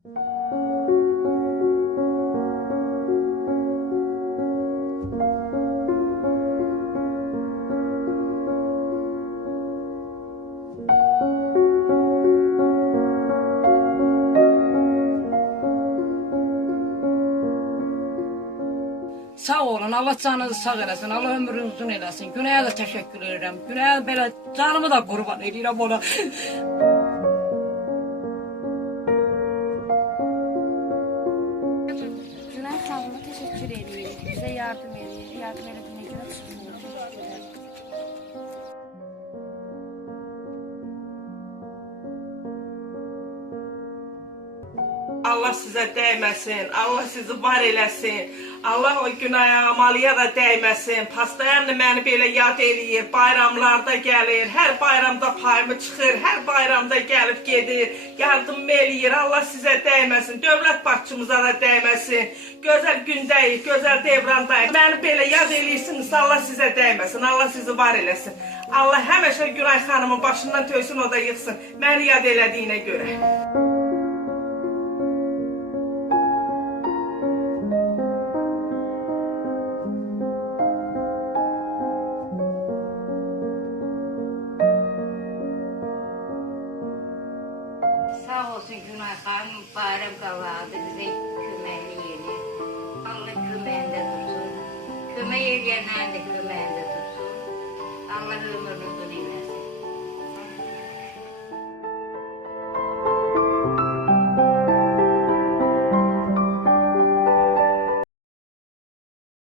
Sağ olun, Allah canınızı sağ eləsin, Allah ömrünüzü uzun eləsin. Günəyə də təşəkkür edirəm. Günəyə belə canımı da qurban edirəm ona. Bizə yardım edir. Yardım elədiyinə görə təşəkkür Allah sizə dəyməsin, Allah sizi var eləsin. Allah o günah amalıya da dəyməsin. Pastayanla məni belə yad eləyir. Bayramlarda gəlir, hər bayramda payımı çıxır, hər bayramda gəlib gedir. Yardım eləyir. Allah sizə dəyməsin. Dövlət başçımıza da dəyməsin. Gözəl gündəyik, gözəl devrandayıq. Məni belə yad eləyirsiniz, Allah sizə dəyməsin. Allah sizi var eləsin. Allah həmişə Günay xanımın başından töysün o da yıxsın. Məni yad elədiyinə görə. Sağ olsun Günay Hanım, bayram kavadı bize köməkli yeri. Allah köməyində tutsun. Kömək eləyənlərin də köməyində tutsun. Allah ömrünü